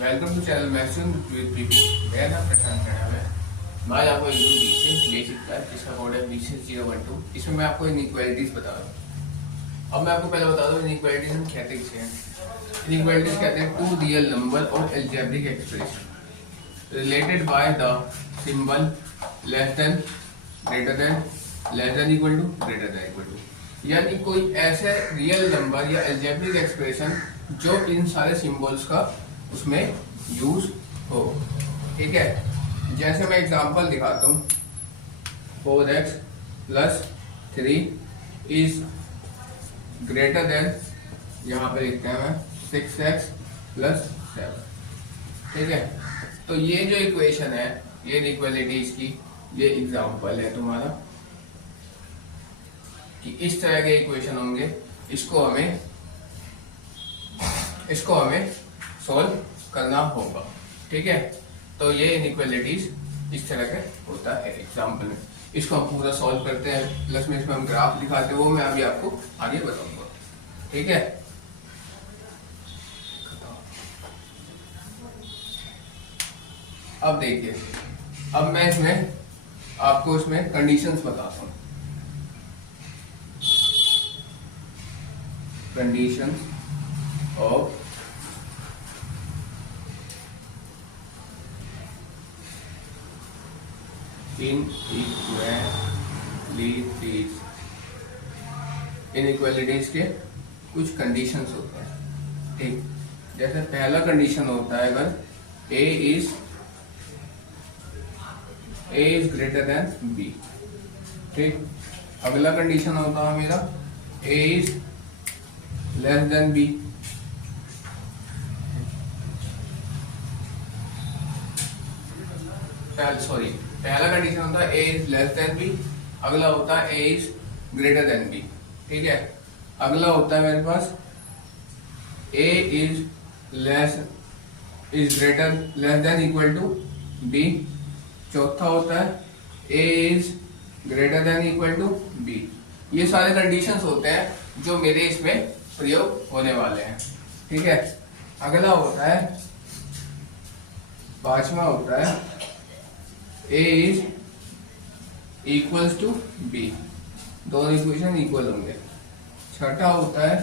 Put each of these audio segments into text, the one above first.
Welcome to channel maximum with PP. मेरा नाम प्रशांत प्रणव है। मैं आज आपको एकदम बेसिक क्लास जिसका कोड है B6012। इसमें मैं आपको इनइक्वालिटीज बता रहा हूँ। अब मैं आपको पहले बता दूँ इनइक्वालिटीज हम कहते किसे हैं। इनइक्वालिटीज कहते हैं टू रियल नंबर और algebraic expression related by the symbol less than, greater than, less than equal to, greater than equal to. यानी कोई ऐसे रियल नंबर या एल्जेब्रिक एक्सप्रेशन जो इन सारे सिंबल्स का उसमें यूज हो। ठीक है, जैसे मैं एग्जांपल दिखाता हूँ। 4x plus 3 is greater then, यहाँ पे लिखते हैं मैं 6x प्लस 7। ठीक है, तो ये जो इक्वेशन है ये इनइक्वालिटीज की ये एग्जांपल है तुम्हारा कि इस तरह के इक्वेशन होंगे। इसको हमें सॉल्व करना होगा। ठीक है, तो ये इनइक्वालिटीज इस तरह का होता है एग्जांपल में। इसको हम पूरा सॉल्व करते हैं, प्लस में इसमें हम ग्राफ दिखाते हैं, वो मैं अभी आपको आगे बताऊंगा। ठीक है, अब देखिए, अब मैं इसमें आपको इसमें कंडीशंस बताता हूँ। कंडीशंस ऑफ इनइक्वालिटीज के कुछ कंडीशंस होते हैं। ठीक, जैसे पहला कंडीशन होता है अगर A is greater than B. ठीक, अगला कंडीशन होता है मेरा A is less than B. Sorry, पहला कंडीशन होता है A is less than B, अगला होता है A is greater than B. ठीक है, अगला होता है मेरे पास A is greater less than equal to B. चौथा होता है A is greater than equal to B. ये सारे कंडीशंस होते हैं जो मेरे इसमें प्रयोग होने वाले हैं। ठीक है, अगला होता है, पांचवा होता है A is equals to be, दोनों इक्वेशन इक्वल होंगे। छठा होता है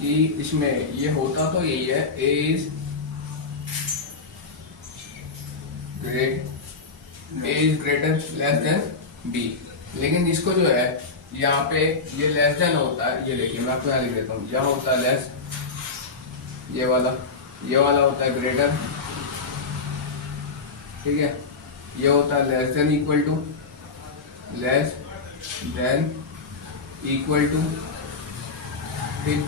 कि इसमें ये होता तो यही है A is greater less than B, लेकिन इसको जो है यहाँ पे ये लेस देन होता है। ये देखिए मैं आपको यहाँ लिख देता हूँ, यहाँ होता है लेस, ये वाला होता है ग्रेटर। ठीक है, ये होता है less than equal to, less than equal to. ठीक,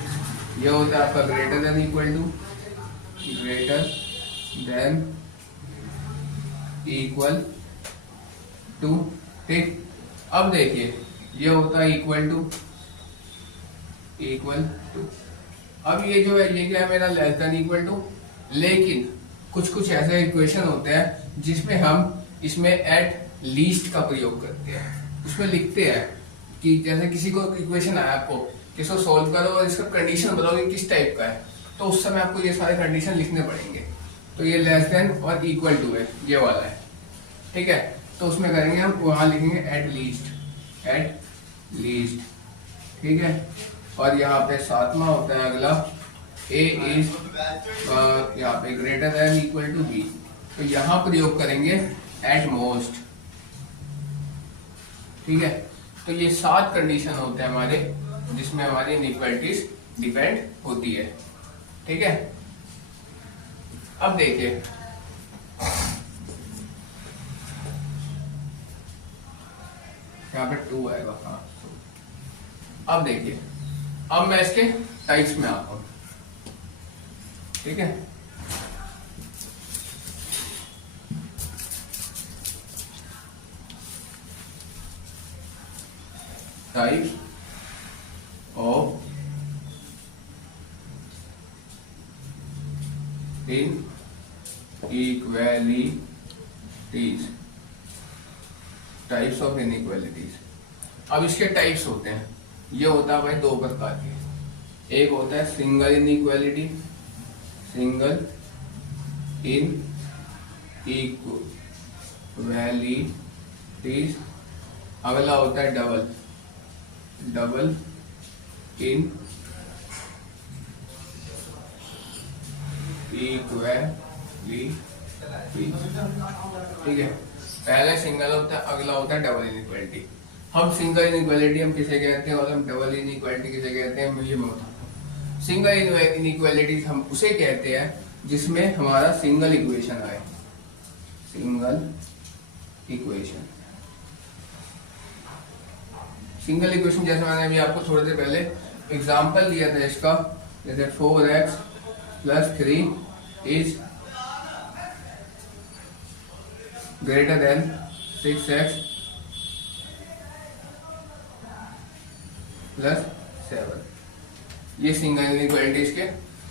ये होता है आपका greater than equal to, greater than equal to. ठीक, अब देखिए ये होता है इक्वल टू। अब ये जो है ये क्या है मेरा लेस देन इक्वल टू, लेकिन कुछ ऐसे इक्वेशन होते हैं जिसमें हम इसमें एट लीस्ट का प्रयोग करते हैं। उसमें लिखते हैं कि जैसे किसी को इक्वेशन आया आपको कि इसको सॉल्व करो और इसका कंडीशन बताओ कि किस टाइप का है, तो उस समय आपको ये सारे कंडीशन लिखने पड़ेंगे। तो ये लेस देन और इक्वल टू है, ये वाला है। ठीक है, तो उसमें करेंगे हम, वहां लिखेंगे एट लीस्ट। ठीक है, और यहाँ पे सातवां होता है अगला ए इज यहाँ पे greater than equal to B, तो यहाँ प्रयोग करेंगे एट मोस्ट। ठीक है, तो ये 7 कंडीशन होते हैं हमारे जिसमें हमारी इनइक्वालिटीज डिपेंड होती है। ठीक है, अब देखिए यहाँ पे 2 आएगा। हाँ, अब देखिए, अब मैं इसके टाइप्स में आता हूं। ठीक है, type of inequalities, types of inequalities. अब इसके टाइप्स होते हैं, ये होता है भाई 2 प्रकार के। एक होता है सिंगल इनइक्वालिटी, सिंगल इनइक्वालिटीज। अगला होता है डबल इन इक्वालिटी। ठीक है, पहले सिंगल होता है, अगला होता है डबल इनइक्वालिटी। हम सिंगल इनइक्वालिटी हम किसे कहते हैं और हम डबल इनइक्वालिटी किसे कहते हैं, मुझे मैं बताता हूँ। सिंगल इनइक्वालिटी हम उसे कहते हैं जिसमें हमारा सिंगल इक्वेशन आए। सिंगल इक्वेशन जैसे मैंने अभी आपको थोड़ी देर पहले एग्जांपल दिया था इसका, जैसे 4x + 3 is greater then 6x + 7। ये सिंगल इनइक्वालिटीज के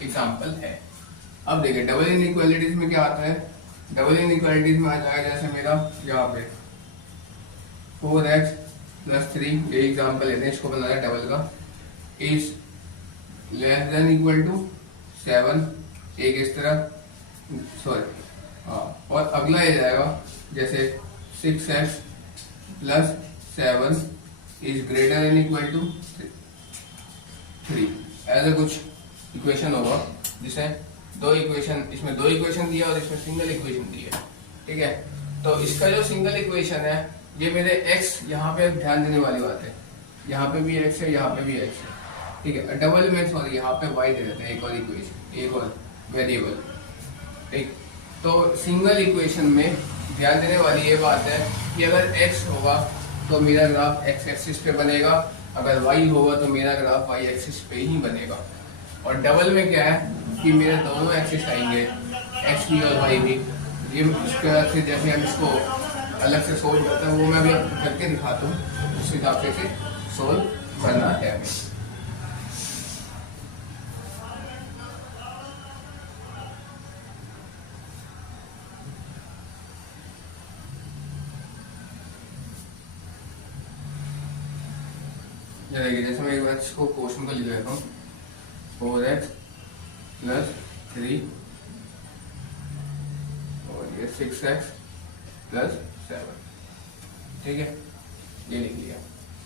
एग्जांपल है। अब देखिए डबल इनइक्वालिटीज में क्या आता है। डबल इनइक्वालिटीज में आ जाएगा जैसे मेरा यहाँ पे 4x + 3, ये एग्जांपल लेते हैं, इसको बनाना डबल का, is less than equal to 7। एक इस तरह, सॉरी हाँ, और अगला ये जाएगा जैसे 6x + 7 is greater than equal to 3। ऐसा कुछ इक्वेशन होगा जिसे इसमें दो इक्वेशन दिया और इसमें सिंगल इक्वेशन दी है। ठीक है, तो इसका जो सिंगल इक्वेशन है ये मेरे x, यहाँ पे ध्यान देने वाली बात है, यहाँ पे भी x है, यहाँ पे भी x है। ठीक है, डबल में सॉरी यहाँ पे y दे देते हैं, एक और इक्वेशन, एक और वेरिएबल। ठीक, तो सिंगल इक्वेशन में ध्यान देने वाली ये बात है कि अगर x होगा तो मेरा ग्राफ x एक्सिस पे बनेगा, अगर y होगा तो मेरा ग्राफ y एक्सिस पे ही बनेगा। और डबल में क्या है कि मेरे दोनों एक्सिस आएंगे, x भी और y भी। ये इसके बाद से जैसे हम इसको अलग से सोल्व करते हैं वो मैं अभी आपको करके दिखाता हूँ, उस हिसाब से सोल्व करना है हमें। जैसे मैं एक बार इसको क्वेश्चन को लिख लेता हूँ, 4x + 3 और ये 6x + 7। ठीक है, ये लिख लिया।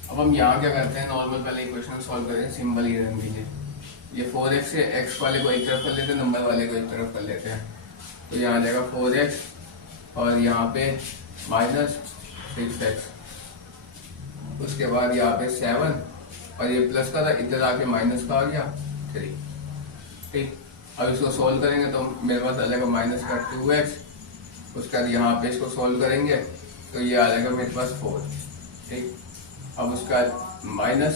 अब हम यहाँ क्या करते हैं, नॉर्मल पहले इक्वेशन सॉल्व करें, सिंबल ही रख दीजिए। ये 4x से x वाले को एक तरफ कर लेते हैं, नंबर वाले को एक तरफ कर लेते हैं। तो यहाँ जाएगा 4x और यहाँ पे -6x, उसके बाद यहाँ पे 7 और ये प्लस का था, इधर आके माइनस का आ गया 3। ठीक, अब इसको सोल्व करेंगे तो मेरे पास आ जाएगा -2x, उसके बाद यहाँ पे इसको सोल्व करेंगे तो ये आ जाएगा मेरे पास 4। ठीक, अब उसका -x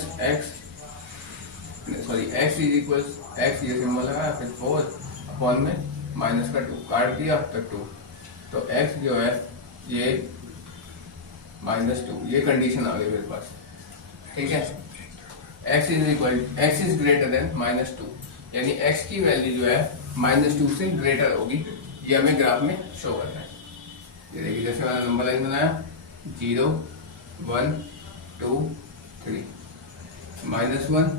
sorry x is equal x, ये सिंबल लगाया, फिर 4 में -2 काट दिया तो 2। तो x जो है ये -2, ये कंडीशन आ गई मेरे पास। ठीक है, x इज ग्रेटर देन -2, यानी x की वैल्यू जो है -2 से ग्रेटर होगी, ये हमें ग्राफ में शो करना है। ये देखिए जैसे मैंने नंबर लाइन बनाया 0 1 2 3 -1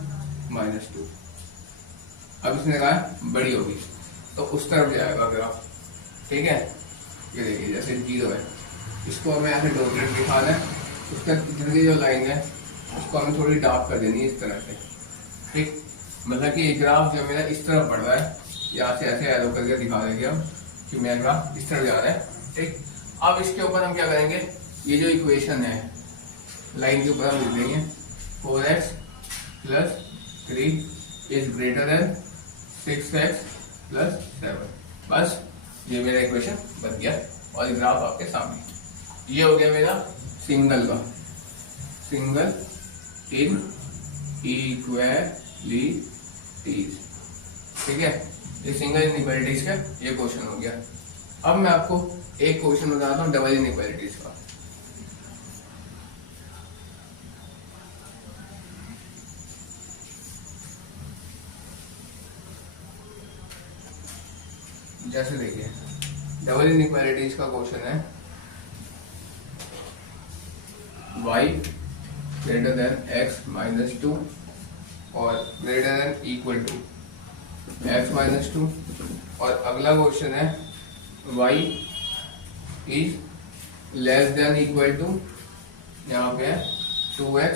-2। अब इसने कहा बड़ी होगी तो उस तरफ जाएगा ग्राफ। ठीक है, ये देखिए जैसे 0 है, इसको हमें ऐसे डॉटेड दिखाना है, उसका इधर की जो लाइन है उसको हमें थोड़ी डार्क कर देनी है इस तरह से। ठीक, मतलब कि ग्राफ जो मेरा इस तरफ बढ़ रहा है, यहाँ से ऐसे एरो करके दिखा देंगे हम कि मेरा ग्राफ इस तरफ जा रहा है। ठीक, अब इसके ऊपर हम क्या करेंगे, ये जो इक्वेशन है लाइन के ऊपर हम लिख देंगे 4x + 3 is greater then 6x + 7। बस ये मेरा इक्वेशन बन गया और ग्राफ आपके सामने। ये हो गया मेरा सिंगल इनइक्वालिटीज। ठीक है, ये सिंगल इनइक्वालिटीज का ये क्वेश्चन हो गया। अब मैं आपको एक क्वेश्चन बताता हूँ डबल इनइक्वालिटीज का। जैसे देखिए डबल इनइक्वालिटीज का क्वेश्चन है y ग्रेटर देन x -2 और greater than equal to x -2 और अगला क्वेश्चन है y is less than equal to, यहाँ पे है 2x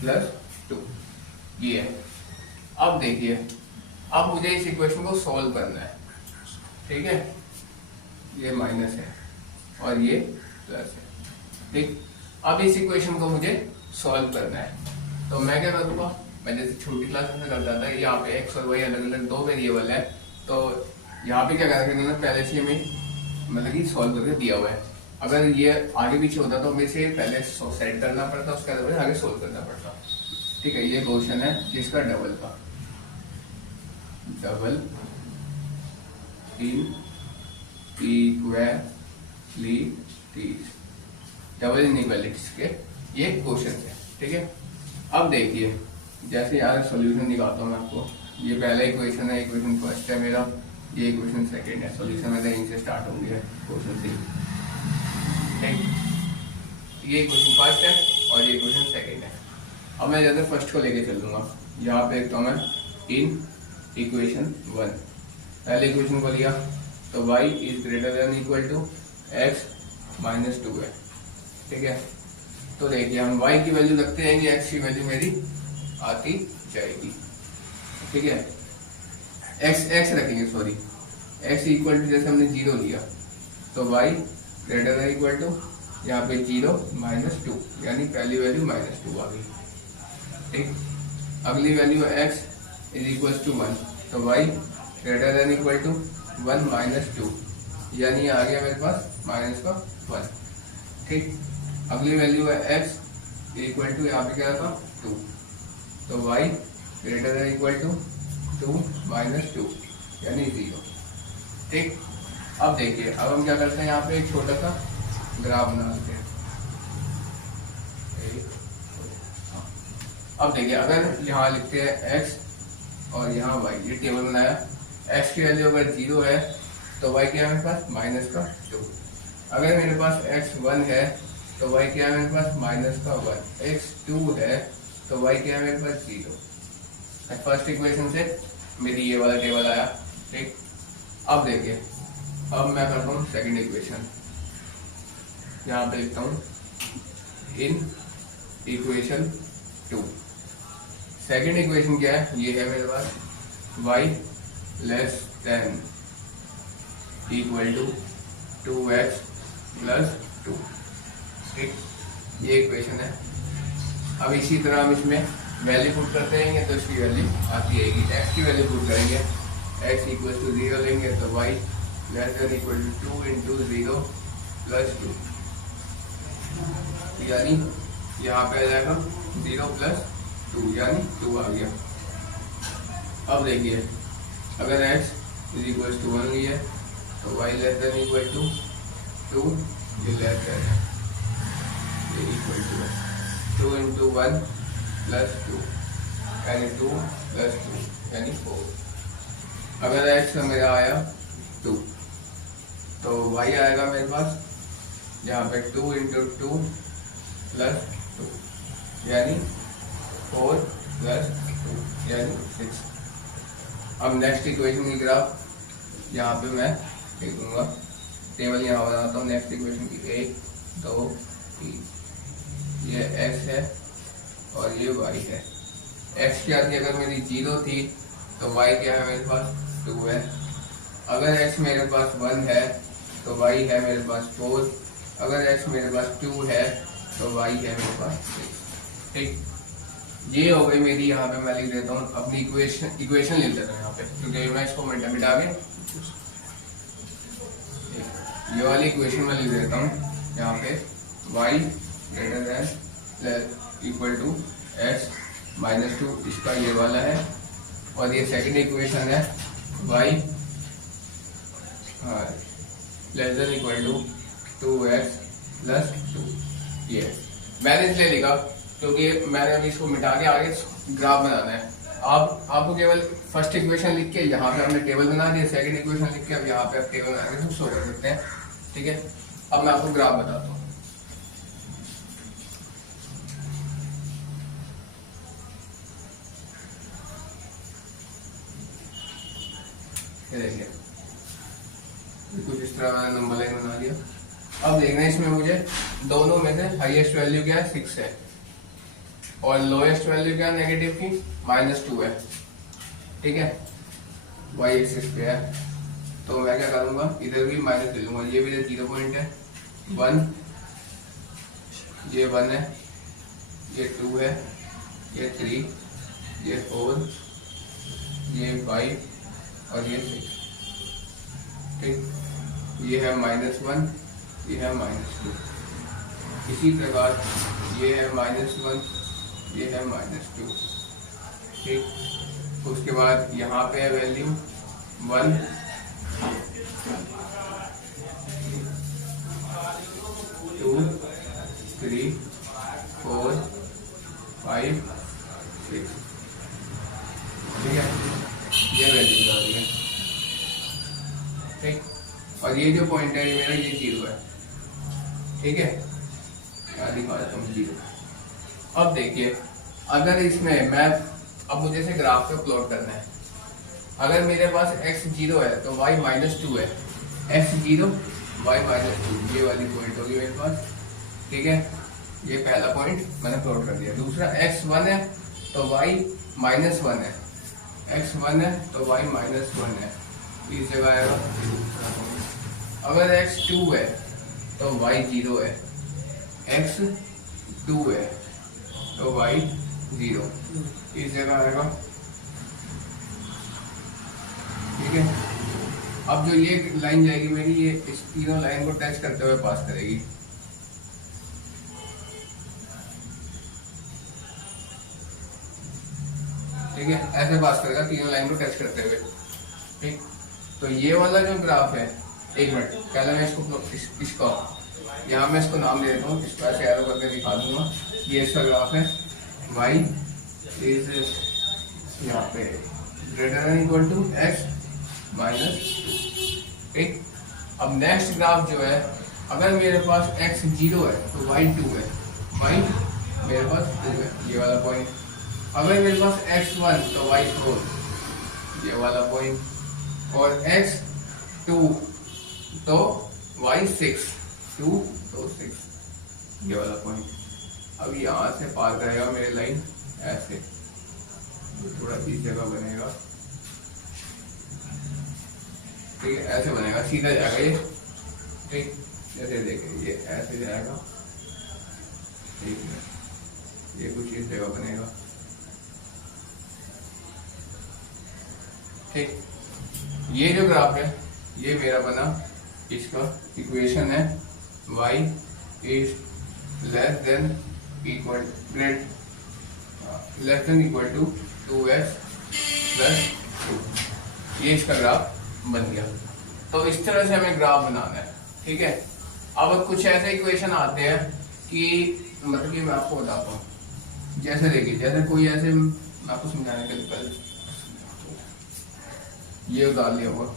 प्लस 2, ये है। अब देखिए, अब मुझे इस इक्वेशन को सॉल्व करना है, ठीक है, ये माइनस है और ये प्लस है, ठीक। अब इस इक्वेशन को मुझे सॉल्व करना है, तो मैं क्या करूँगा, मैं जैसे छोटी क्लास में करता था, यहाँ पे x और y अलग अलग 2 वेरिएबल है, तो यहाँ पे क्या करेंगे, इन्होंने पहले से हमें मतलब कि सॉल्व करके दिया हुआ है। अगर ये आगे पीछे होता तो हमें से पहले सेट करना पड़ता, उसके बाद आगे सोल्व करना पड़ता, ठीक है। ये क्वेश्चन है जिसका डबल का, डबल इनइक्वालिटीज, डबल इनइक्वालिटीज के ये क्वेश्चन है, ठीक है। अब देखिए, जैसे यार सॉल्यूशन दिखाता हूँ मैं आपको। ये पहला इक्वेशन है, इक्वेशन फर्स्ट है मेरा, ये इक्वेशन सेकंड है। सॉल्यूशन मेरा यहीं से स्टार्ट होंगे क्वेश्चन से, ठीक। ये इक्वेशन फर्स्ट है और ये इक्वेशन सेकंड है। अब मैं जैसे फर्स्ट को लेके चलूँगा, यहाँ पे देखता हूँ मैं इन इक्वेशन 1, पहले इक्वेशन को लिया तो y is greater than equal to x minus 2 है, ठीक है। तो देखिए, हम y की वैल्यू रखते हैं कि x की वैल्यू मेरी आती जाएगी, ठीक है। x रखेंगे, सॉरी, x इक्वल टू जैसे हमने 0 लिया तो y greater than equal to, यहाँ पे 0 माइनस 2, यानी पहली वैल्यू माइनस 2 आ गई, ठीक। अगली वैल्यू है x इज इक्वल टू 1, तो y greater than equal to 1 minus 2, यानी आ गया मेरे पास माइनस का 1, ठीक। अगली वैल्यू है x इक्वल टू, यहाँ पे क्या था 2, तो y greater than equal to 2 minus 2, यानी 0, ठीक। अब देखिए, अब हम क्या करते हैं, यहाँ पे एक छोटा सा ग्राफ बना लेते हैं। अब देखिए, अगर यहाँ लिखते हैं x और यहाँ y, ये टेबल बनाया, x की वैल्यू अगर 0 है तो y क्या है मेरे पास माइनस का 2, अगर मेरे पास x 1 है तो y क्या है मेरे पास माइनस का 1, x 2 है तो y क्या है मेरे पास 0। फर्स्ट इक्वेशन से मेरी ये वाला टेबल आया, ठीक। अब देखिए, अब मैं करता हूँ सेकंड इक्वेशन, यहाँ पे लिखता हूँ इन इक्वेशन 2। सेकंड इक्वेशन क्या है, ये है मेरे पास y less than equal to 2x plus 2, ठीक, ये इक्वेशन है। अब इसी तरह हम इसमें वैल्यू पुट करते रहेंगे तो इसकी वैल्यू आती रहेगी। x की वैल्यू पुट करेंगे, x इक्वल टू 0 लेंगे तो y less than equal to 2 into 0 plus 2, यानी यहाँ पे आ जाएगा 0 प्लस 2, यानी 2 आ गया। अब देखिए, अगर x इज इक्वल टू 1 है तो y less than equal to 2, ये लेस देन है, ये इक्वल टू है 2 इंटू 1 प्लस 2, यानी 2 प्लस 2 यानी 4। अगर x मेरा आया 2 तो y आएगा मेरे पास यहाँ पे 2 इंटू 2 प्लस 2, यानी 4 प्लस 2 यानी 6। अब नेक्स्ट इक्वेशन की ग्राफ यहाँ पे मैं लिख दूंगा, टेबल यहाँ बनाता हूँ नेक्स्ट इक्वेशन की, 1 2 3, ये x है और ये y है। x क्या थी, अगर मेरी 0 थी तो y क्या है मेरे पास 2 है। अगर x मेरे पास 1 है तो y है मेरे पास 4, अगर x मेरे पास 2 है तो y है मेरे पास 6, ठीक। ये हो गई मेरी, यहाँ पे मैं लिख देता हूँ अपनी इक्वेशन लिख देता हूँ यहाँ पे, क्योंकि मैं इसको मिटा के ये वाली इक्वेशन में लिख देता हूँ यहाँ पे y greater than equal to x minus 2, इसका ये वाला है। और ये सेकंड इक्वेशन है y less than equal to 2x plus 2, ये मैंने इसलिए लिखा क्योंकि मैंने अभी इसको मिटा के आगे ग्राफ बनाना है। आपको केवल फर्स्ट इक्वेशन लिख के यहाँ पे हमने टेबल बना दिया, सेकंड इक्वेशन लिख के अब यहाँ पे आप टेबल बना के शो कर सकते हैं, ठीक है। अब मैं आपको ग्राफ बताता हूँ। ये देखिए कुछ इस तरह मैंने नंबर लाइन बना दिया। अब देखना है इसमें मुझे दोनों में से हाईएस्ट वैल्यू क्या है, 6 है, और लोएस्ट वैल्यू क्या है नेगेटिव की, -2 है। ठीक है, वाई एक्सिस पे है, तो मैं क्या करूंगा, इधर भी माइनस ले लूंगा। ये भी 0 पॉइंट है, 1, ये 1 है, ये 2 है, ये 3, ये 4, ये 5 और ये 6। ठीक, ये है -1, ये है -2। इसी प्रकार ये है -1, ये है -2। ठीक, उसके बाद यहाँ पे है वैल्यू 1, 2, 3, 4, 5, 6। ठीक है, ये वैल्यू बता दी है। ठीक, और ये जो पॉइंट है ये मेरा ये 0 है। ठीक है, दिखा देता हूँ 0। अब देखिए, अगर इसमें मैं अब मुझे इसे ग्राफ पे प्लॉट करना है। अगर मेरे पास x 0 है तो y -2 है, x 0 y -2, ये वाली पॉइंट होगी मेरे पास। ठीक है, ये पहला पॉइंट मैंने प्लॉट कर दिया। दूसरा x 1 है तो y -1 है, x 1 है तो y -1 है, इस जगह आएगा। अगर x 2 है तो y 0 है, x 2 है तो y 0, इस जगह आएगा। ठीक है, अब जो ये लाइन जाएगी मेरी, ये इस तीनों लाइन को टच करते हुए पास करेगी। ठीक है, ऐसे पास करेगा तीनों लाइन को टच करते हुए। ठीक, तो ये वाला जो ग्राफ है, एक मिनट पहले मैं इसको यहाँ मैं इसको नाम दे देता हूँ, इसको ऐसे एरो करके दिखा दूंगा। ये इसका ग्राफ है, y इज यहाँ पे > x -2। ठीक, अब नेक्स्ट ग्राफ जो है, अगर मेरे पास x 0 है तो y 2 है, y मेरे पास 2 है, ये वाला पॉइंट। अगर मेरे पास x 1 तो y 4, ये वाला पॉइंट, और x 2 तो y 6, 2 तो 6, ये वाला पॉइंट। अब यहाँ से पार करेगा मेरी लाइन ऐसे, थोड़ा इस जगह बनेगा। ठीक है, ऐसे बनेगा, सीधा जाएगा ये। ठीक, जैसे देखिए ये ऐसे जाएगा। ठीक है, ये कुछ इस जगह बनेगा। ठीक, ये जो ग्राफ है ये मेरा बना, इसका इक्वेशन है y is less than equal to 2x + 2। ये इसका ग्राफ बन गया। तो इस तरह से हमें ग्राफ बनाना है। ठीक है, अब कुछ ऐसे इक्वेशन आते हैं कि मतलब कि मैं आपको बताता हूँ। जैसे देखिए, जैसे कोई ऐसे, मैं आपको समझाने के लिए पहले ये उतार लिया होगा।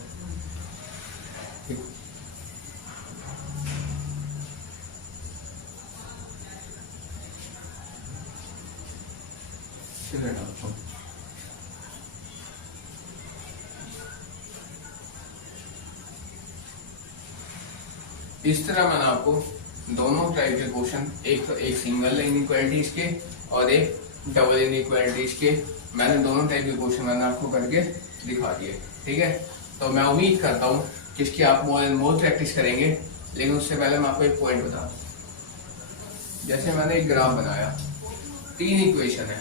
इस तरह मैंने आपको दोनों टाइप के क्वेश्चन, एक सिंगल इनइक्वालिटीज के और एक डबल इनइक्वालिटीज के, मैंने दोनों टाइप के क्वेश्चन मैंने आपको करके दिखा दिए। ठीक है, तो मैं उम्मीद करता हूँ कि इसकी आप मोर एंड मोर प्रैक्टिस करेंगे। लेकिन उससे पहले मैं आपको एक पॉइंट बताऊँ। जैसे मैंने एक ग्राफ बनाया, 3 इक्वेशन है,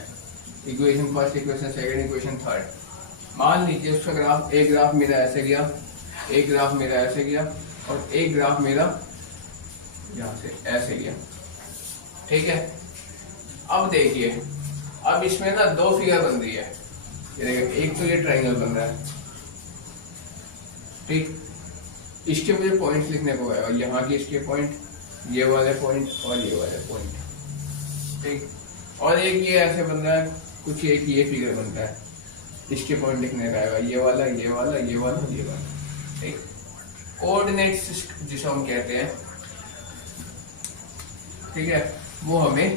equation first, equation second, equation third. मान लीजिए उसका ग्राफ, एक ग्राफ मेरा ऐसे गया, एक ग्राफ मेरा ऐसे गया, और एक ग्राफ मेरा यहाँ से ऐसे गया। ठीक है, अब देखिए, अब इसमें ना 2 फिगर बन रही है। ये देखिए, एक तो ये ट्रायंगल बन रहा है। ठीक, इसके मुझे पॉइंट्स लिखने को है, और यहाँ के इसके पॉइंट, ये वाले पॉइंट और ये वाले पॉइंट। ठीक, और एक ये ऐसे बन रहा है, कुछ एक ये फिगर बनता है, इसके पॉइंट लिखने का आएगा, ये वाला, ये वाला, ये वाला, ये वाला। ठीक, कोऑर्डिनेट्स जिसे हम कहते हैं। ठीक है, वो हमें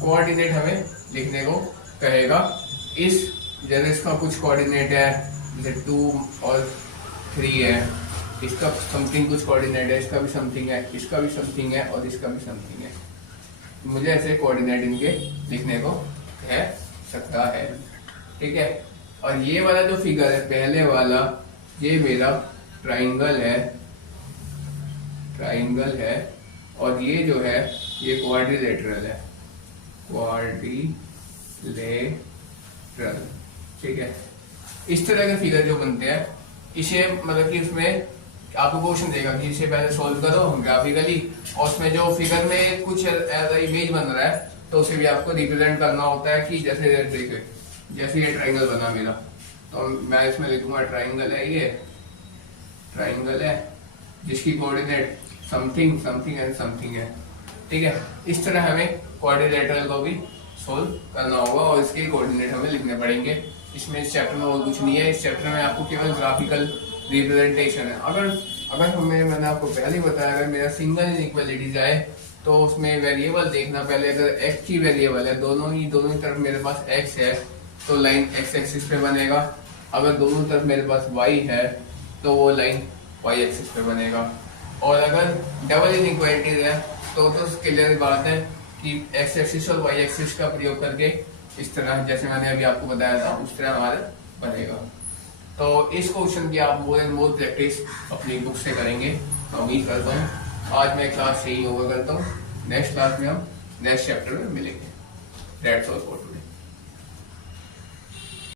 कोऑर्डिनेट हमें लिखने को कहेगा। इस जैसे इसका कुछ कोऑर्डिनेट है, जैसे 2 और 3 है, इसका समथिंग कुछ कोऑर्डिनेट है, इसका भी समथिंग है, इसका भी समथिंग है और इसका भी समथिंग है। मुझे ऐसे कोऑर्डिनेट इनके लिखने को कह सकता है, ठीक है। और ये वाला जो फिगर है पहले वाला, ये मेरा ट्राइंगल है और ये जो है ये क्वाड्रिलेटरल है, क्वाड्रिलेटरल, ठीक है। इस तरह के फिगर जो बनते हैं, इसे मतलब कि उसमें आपको क्वेश्चन देगा कि इसे पहले सॉल्व करो ग्राफिकली, और उसमें जो फिगर में कुछ ऐसा इमेज बन रहा है तो उसे भी आपको रिप्रेजेंट करना होता है कि जैसे देखिए, जैसे ये ट्राइंगल बना मेरा, तो मैं इसमें लिखूंगा ट्राइंगल है, ये ट्राइंगल है जिसकी coordinate something something and something है, ठीक है। इस तरह हमें क्वाड्रिलेटरल को भी सोल्व करना होगा और इसके कोऑर्डिनेट हमें लिखने पड़ेंगे। इसमें इस चैप्टर में और कुछ नहीं है, इस चैप्टर में आपको केवल ग्राफिकल रिप्रेजेंटेशन है। अगर मैंने आपको पहले ही बताया, अगर मेरा सिंगल इनइक्वालिटीज आए तो उसमें वेरिएबल देखना पहले, अगर x की वेरिएबल है, दोनों ही तरफ मेरे पास x है तो लाइन x एक्सिस पे बनेगा, अगर दोनों तरफ मेरे पास y है तो वो लाइन y एक्सिस पे बनेगा। और अगर डबल इनइक्वालिटीज है तो क्लियर बात है कि x एक्सिस और y एक्सिस का प्रयोग करके इस तरह जैसे मैंने अभी आपको बताया था उस तरह हमारा बनेगा। तो इस क्वेश्चन की आप मोर एंड मोर प्रैक्टिस अपनी बुक से करेंगे, मैं उम्मीद करता हूँ। आज मैं क्लास यही ओवर करता हूँ, नेक्स्ट क्लास में हम नेक्स्ट चैप्टर में मिलेंगे। That's all for